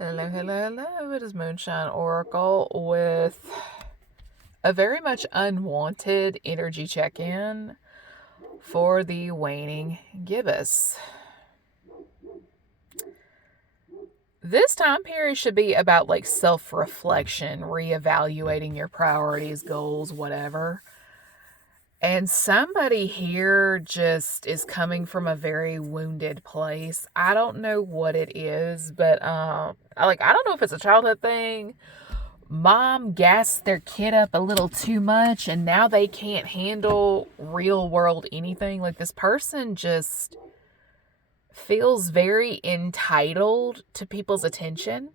Hello, hello, hello. It is Moonshine Oracle with a very much unwanted energy check-in for the waning gibbous. This time period should be about like self-reflection, reevaluating your priorities, goals, whatever. And somebody here just is coming from a very wounded place. I don't know what it is, but I don't know if it's a childhood thing. Mom gassed their kid up a little too much and now they can't handle real world anything. Like, this person just feels very entitled to people's attention,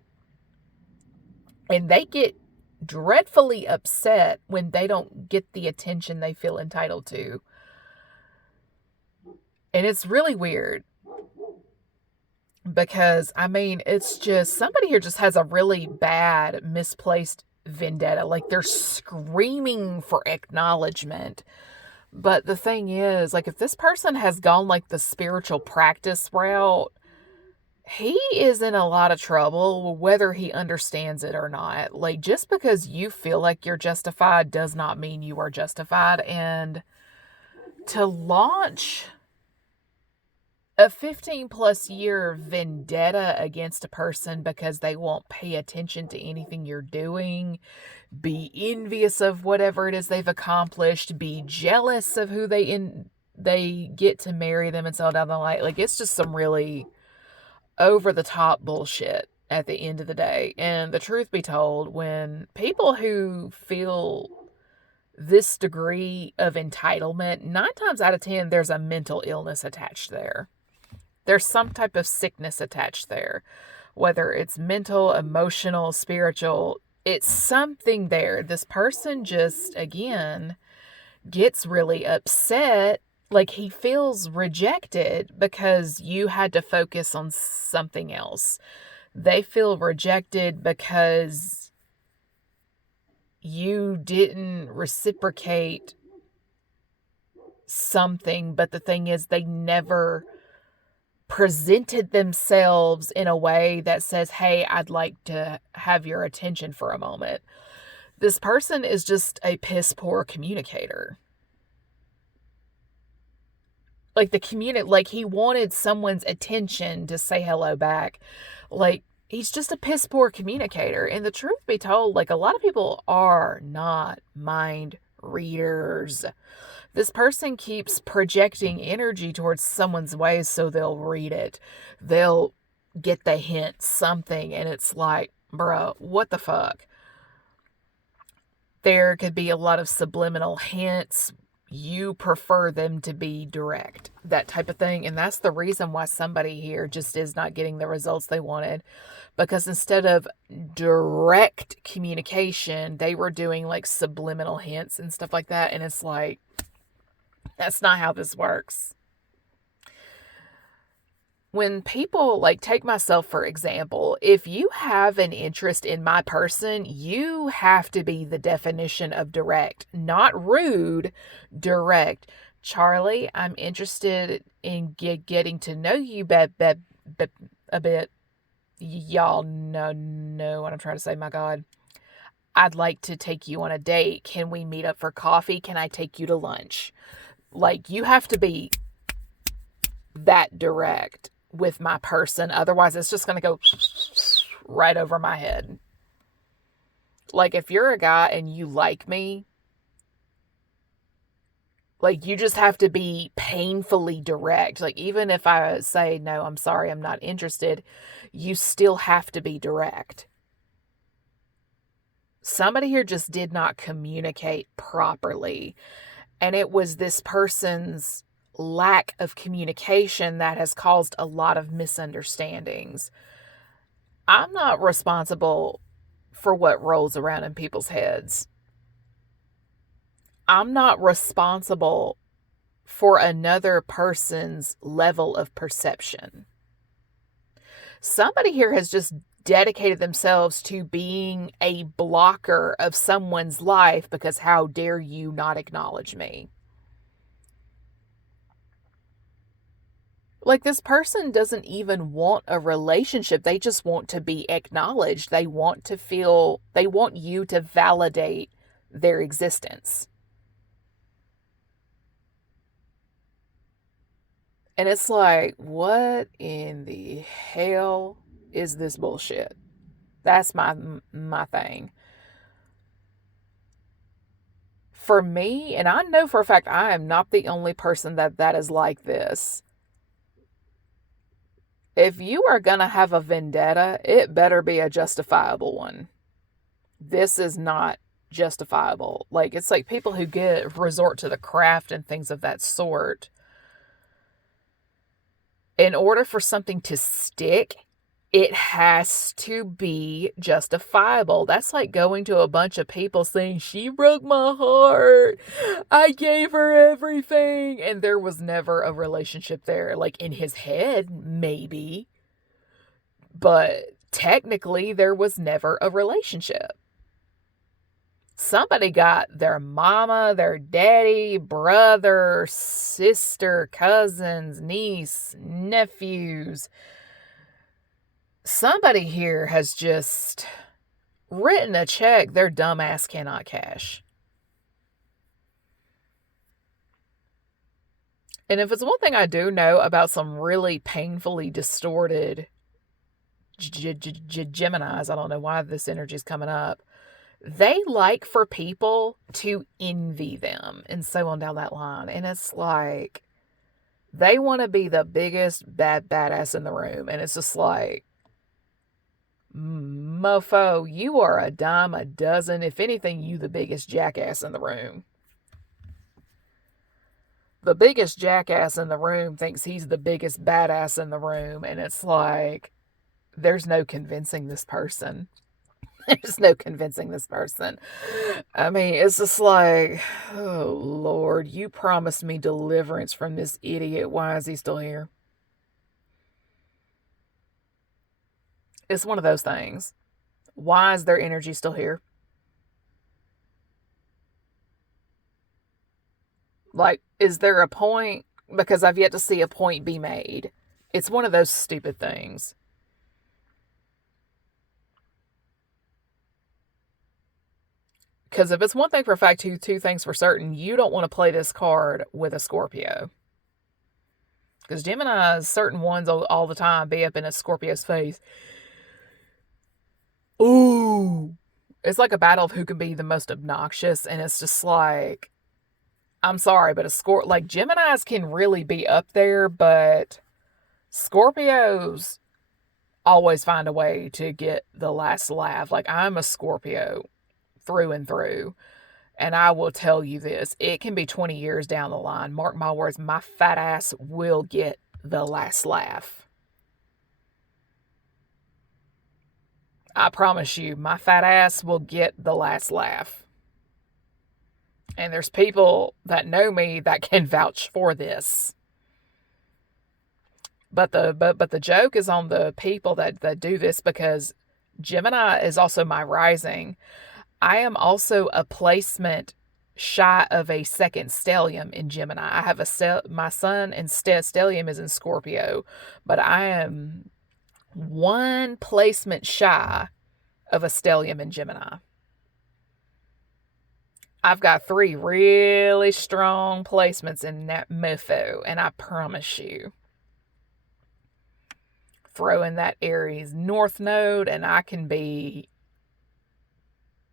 and they get dreadfully upset when they don't get the attention they feel entitled to. And it's really weird because, it's just somebody here just has a really bad, misplaced vendetta. Like, they're screaming for acknowledgement. But the thing is, like, if this person has gone like the spiritual practice route, he is in a lot of trouble, whether he understands it or not. Like, just because you feel like you're justified does not mean you are justified. And to launch a 15+ year vendetta against a person because they won't pay attention to anything you're doing, be envious of whatever it is they've accomplished, be jealous of who they get to marry them and settle down the line. Like, it's just some really over the top bullshit at the end of the day. And the truth be told, when people who feel this degree of entitlement, 9 times out of 10, there's a mental illness attached there. There's some type of sickness attached there, whether it's mental, emotional, spiritual. It's something there. This person just, again, gets really upset. Like, he feels rejected because you had to focus on something else. They feel rejected because you didn't reciprocate something. But the thing is, they never presented themselves in a way that says, hey, I'd like to have your attention for a moment. This person is just a piss poor communicator. Like, he wanted someone's attention to say hello back. Like, he's just a piss poor communicator. And the truth be told, like, a lot of people are not mind readers. This person keeps projecting energy towards someone's ways so they'll read it. They'll get the hint, something, and it's like, bro, what the fuck? There could be a lot of subliminal hints. You prefer them to be direct, that type of thing. And that's the reason why somebody here just is not getting the results they wanted. Because instead of direct communication, they were doing like subliminal hints and stuff like that. And it's like, that's not how this works. When people, like, take myself for example, if you have an interest in my person, you have to be the definition of direct, not rude, direct. Charlie, I'm interested in getting to know you a bit. Y'all know what I'm trying to say, my God. I'd like to take you on a date. Can we meet up for coffee? Can I take you to lunch? Like, you have to be that direct with my person. Otherwise, it's just going to go right over my head. Like, if you're a guy and you like me, like, you just have to be painfully direct. Like, even if I say, no, I'm sorry, I'm not interested, you still have to be direct. Somebody here just did not communicate properly. And it was this person's lack of communication that has caused a lot of misunderstandings. I'm not responsible for what rolls around in people's heads. I'm not responsible for another person's level of perception. Somebody here has just dedicated themselves to being a blocker of someone's life because how dare you not acknowledge me? Like, this person doesn't even want a relationship. They just want to be acknowledged. They want to feel, they want you to validate their existence. And it's like, what in the hell is this bullshit? That's my thing. For me, and I know for a fact I am not the only person that is like this. If you are going to have a vendetta, it better be a justifiable one. This is not justifiable. Like, it's like people who resort to the craft and things of that sort. In order for something to stick, it has to be justifiable. That's like going to a bunch of people saying, she broke my heart, I gave her everything, and there was never a relationship there. Like, in his head, maybe, but technically there was never a relationship. Somebody got their mama, their daddy, brother, sister, cousins, niece, nephews. Somebody here has just written a check their dumbass cannot cash. And if it's one thing I do know about some really painfully distorted Geminis, I don't know why this energy is coming up, they like for people to envy them and so on down that line. And it's like, they want to be the biggest badass in the room. And it's just like, mofo, you are a dime a dozen. If anything, you the biggest jackass in the room. The biggest jackass in the room thinks he's the biggest badass in the room. And it's like, there's no convincing this person. There's no convincing this person. I mean, it's just like, oh, Lord, you promised me deliverance from this idiot. Why is he still here? It's one of those things. Why is their energy still here? Like, is there a point? Because I've yet to see a point be made. It's one of those stupid things. Because if it's one thing for a fact, two things for certain, you don't want to play this card with a Scorpio. Because Gemini's, certain ones all the time, be up in a Scorpio's face. Ooh. It's like a battle of who can be the most obnoxious. And it's just like, I'm sorry, but like, Geminis can really be up there, but Scorpios always find a way to get the last laugh. Like, I'm a Scorpio through and through. And I will tell you this, it can be 20 years down the line. Mark my words, my fat ass will get the last laugh. I promise you, my fat ass will get the last laugh. And there's people that know me that can vouch for this. But the joke is on the people that do this, because Gemini is also my rising. I am also a placement shy of a second stellium in Gemini. I have my sun and stellium is in Scorpio, but I am one placement shy of a stellium in Gemini. I've got 3 really strong placements in that mofo, and I promise you, throw in that Aries North Node, and I can be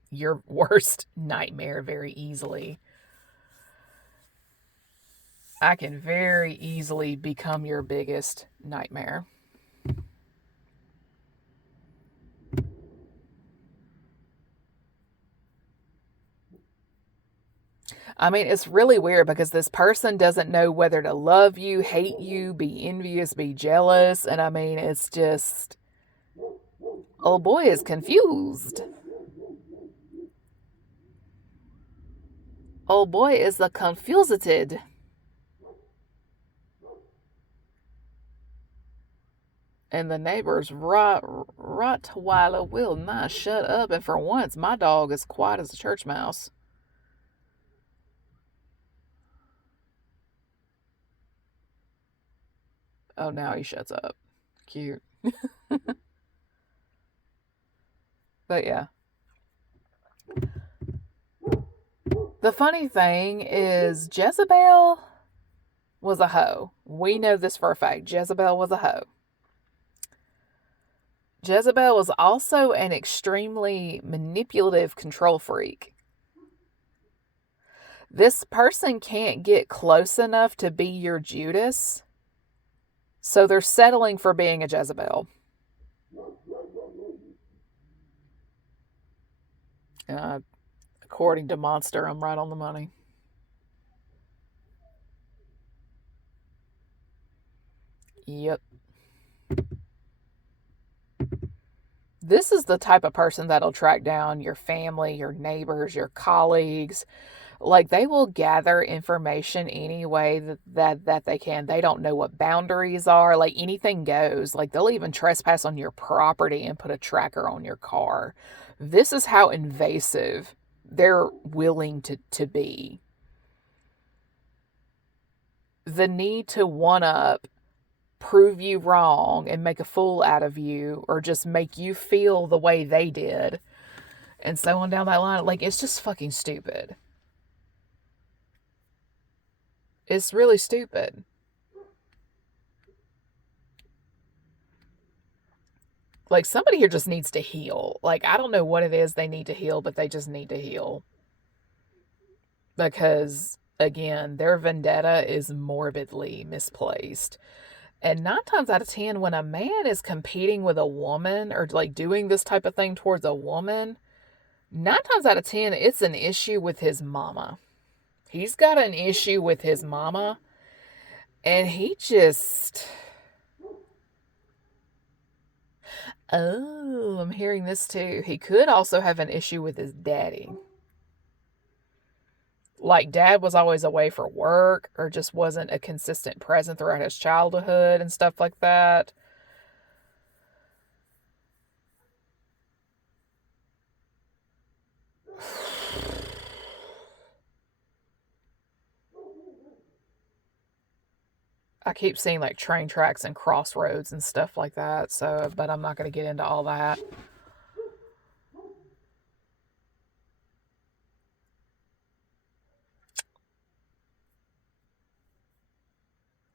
your worst nightmare very easily. I can very easily become your biggest nightmare. I mean, it's really weird because this person doesn't know whether to love you, hate you, be envious, be jealous. And I mean, it's just, old boy is confused. Old boy is the confuseted. And the neighbor's Rottweiler will not shut up. And for once, my dog is quiet as a church mouse. Oh, now he shuts up. Cute. But yeah. The funny thing is, Jezebel was a hoe. We know this for a fact. Jezebel was a hoe. Jezebel was also an extremely manipulative control freak. This person can't get close enough to be your Judas, so they're settling for being a Jezebel. According to Monster, I'm right on the money. Yep. This is the type of person that'll track down your family, your neighbors, your colleagues. Like, they will gather information any way that they can. They don't know what boundaries are. Like, anything goes. Like, they'll even trespass on your property and put a tracker on your car. This is how invasive they're willing to be. The need to one-up, prove you wrong, and make a fool out of you, or just make you feel the way they did, and so on down that line. Like, it's just fucking stupid. It's really stupid. Like, somebody here just needs to heal. Like, I don't know what it is they need to heal, but they just need to heal. Because, again, their vendetta is morbidly misplaced. And 9 times out of 10, when a man is competing with a woman or like doing this type of thing towards a woman, 9 times out of 10, it's an issue with his mama. He's got an issue with his mama, and he just... Oh, I'm hearing this too. He could also have an issue with his daddy. Like, dad was always away for work or just wasn't a consistent present throughout his childhood and stuff like that. I keep seeing like train tracks and crossroads and stuff like that, so, but I'm not going to get into all that.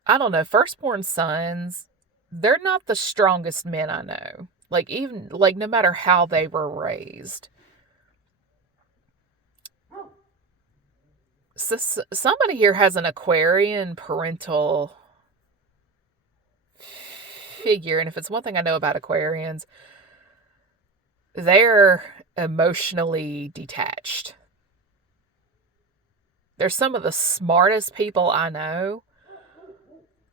I don't know. Firstborn sons, they're not the strongest men I know. Like, even, like, no matter how they were raised. So, somebody here has an Aquarian parental figure, and if it's one thing I know about Aquarians, they're emotionally detached. They're some of the smartest people I know,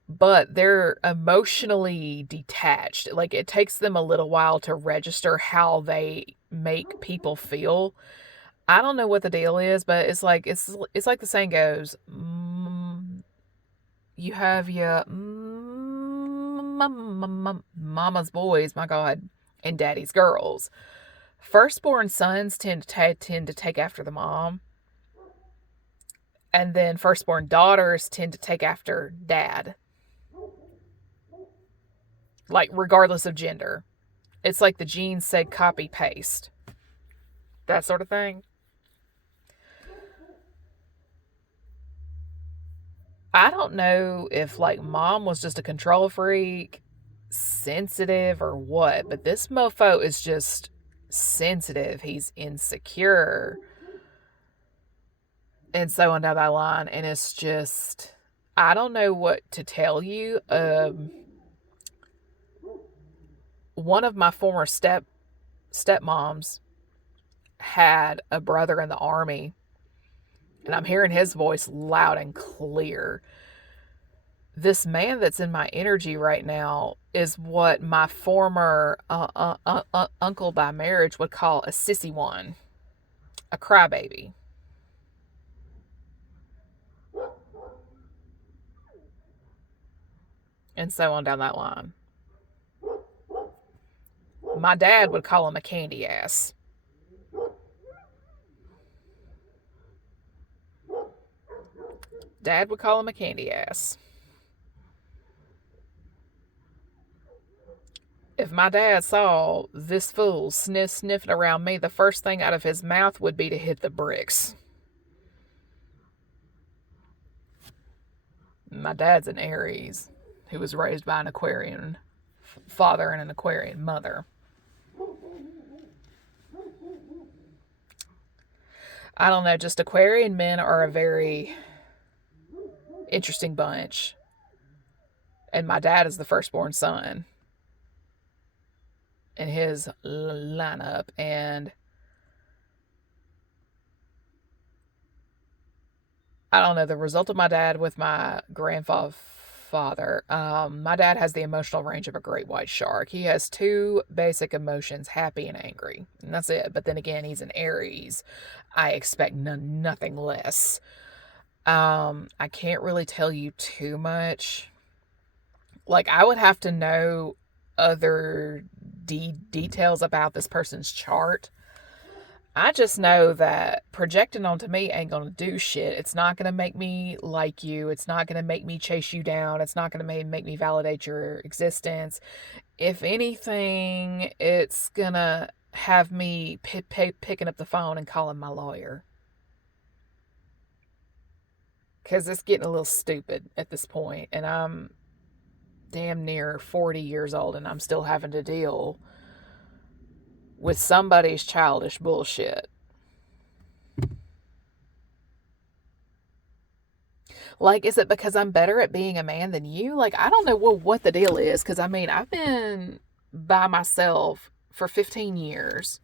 but they're emotionally detached. Like, it takes them a little while to register how they make people feel. I don't know what the deal is, but it's like the saying goes, you have your mama's boys, my God, and daddy's girls. Firstborn sons tend to take after the mom, and then firstborn daughters tend to take after dad. Like, regardless of gender. It's like the genes said copy paste. That sort of thing. I don't know if like mom was just a control freak, sensitive, or what, but this mofo is just sensitive. He's insecure. And so on down that line. And it's just, I don't know what to tell you. One of my former stepmoms had a brother in the army, and I'm hearing his voice loud and clear. This man that's in my energy right now is what my former uncle by marriage would call a sissy one, a crybaby. And so on down that line. My dad would call him a candy ass. Dad would call him a candy ass. If my dad saw this fool sniffing around me, the first thing out of his mouth would be to hit the bricks. My dad's an Aries who was raised by an Aquarian father and an Aquarian mother. I don't know, just Aquarian men are a very interesting bunch. And my dad is the firstborn son in his lineup. And I don't know, the result of my dad with my grandfather, my dad has the emotional range of a great white shark. He has two basic emotions, happy and angry. And that's it. But then again, he's an Aries. I expect nothing less. I can't really tell you too much. Like, I would have to know other details about this person's chart. I just know that projecting onto me ain't going to do shit. It's not going to make me like you. It's not going to make me chase you down. It's not going to make me validate your existence. If anything, it's going to have me picking up the phone and calling my lawyer. Because it's getting a little stupid at this point. And I'm damn near 40 years old and I'm still having to deal with somebody's childish bullshit. Like, is it because I'm better at being a man than you? Like, I don't know what the deal is. Because, I mean, I've been by myself for 15 years.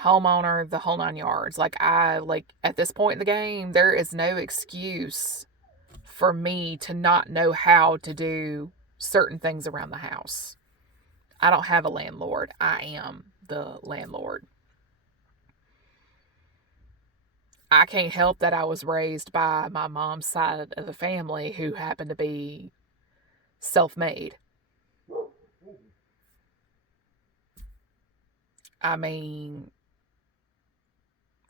Homeowner, the whole 9 yards. Like, at this point in the game, there is no excuse for me to not know how to do certain things around the house. I don't have a landlord. I am the landlord. I can't help that I was raised by my mom's side of the family who happened to be self-made. I mean,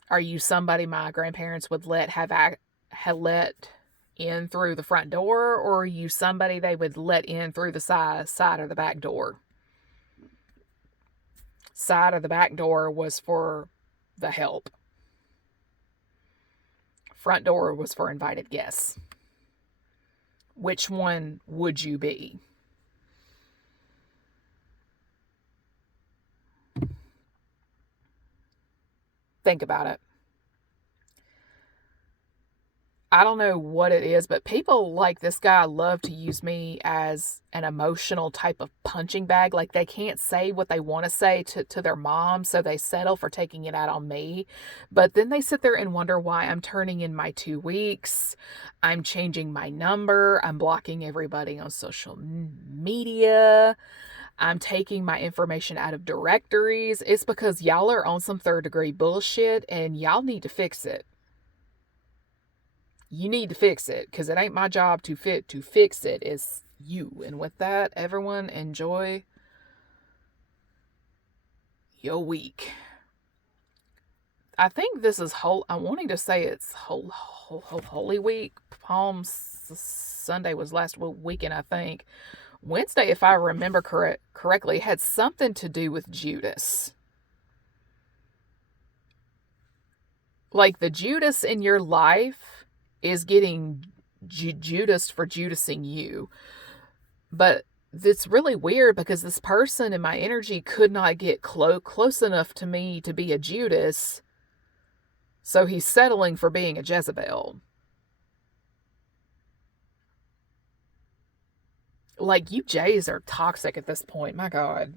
are you somebody my grandparents would have let in through the front door, or are you somebody they would let in through the side or the back door? Side of the back door was for the help. Front door was for invited guests. Which one would you be? Think about it. I don't know what it is, but people like this guy love to use me as an emotional type of punching bag. Like, they can't say what they want to say to their mom, so they settle for taking it out on me. But then they sit there and wonder why I'm turning in my 2 weeks. I'm changing my number. I'm blocking everybody on social media. I'm taking my information out of directories. It's because y'all are on some third-degree bullshit, and y'all need to fix it. You need to fix it, because it ain't my job to fix it. It's you. And with that, everyone, enjoy your week. I think this is I'm wanting to say it's Holy Week. Palm Sunday was last weekend, I think. Wednesday, if I remember correctly, had something to do with Judas. Like, the Judas in your life is getting Judas for Judasing you. But it's really weird because this person in my energy could not get close enough to me to be a Judas. So he's settling for being a Jezebel. Like, you Jays are toxic at this point. My God.